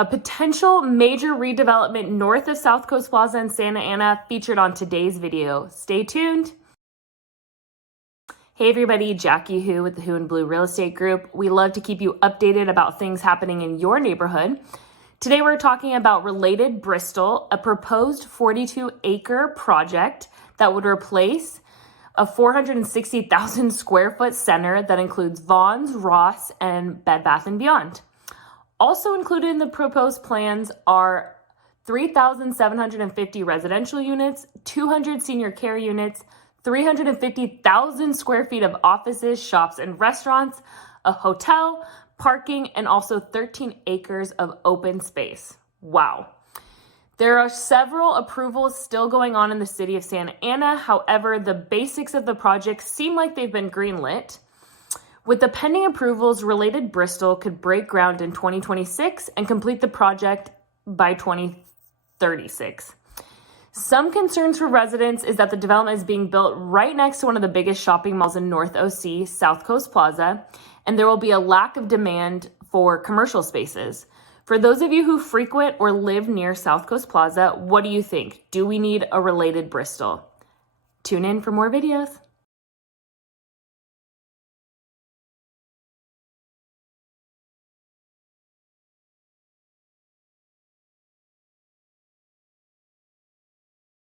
A potential major redevelopment north of South Coast Plaza in Santa Ana featured on today's video. Stay tuned. Hey everybody, Jackie Hu with the Hu and Blue Real Estate Group. We love to keep you updated about things happening in your neighborhood. Today we're talking about Related Bristol, a proposed 42-acre project that would replace a 460,000 square foot center that includes Vons, Ross, and Bed Bath & Beyond. Also included in the proposed plans are 3,750 residential units, 200 senior care units, 350,000 square feet of offices, shops, and restaurants, a hotel, parking, and also 13 acres of open space. Wow. There are several approvals still going on in the city of Santa Ana. However, the basics of the project seem like they've been greenlit. With the pending approvals, Related Bristol could break ground in 2026 and complete the project by 2036. Some concerns for residents is that the development is being built right next to one of the biggest shopping malls in North OC, South Coast Plaza, and there will be a lack of demand for commercial spaces. For those of you who frequent or live near South Coast Plaza, what do you think? Do we need a Related Bristol? Tune in for more videos.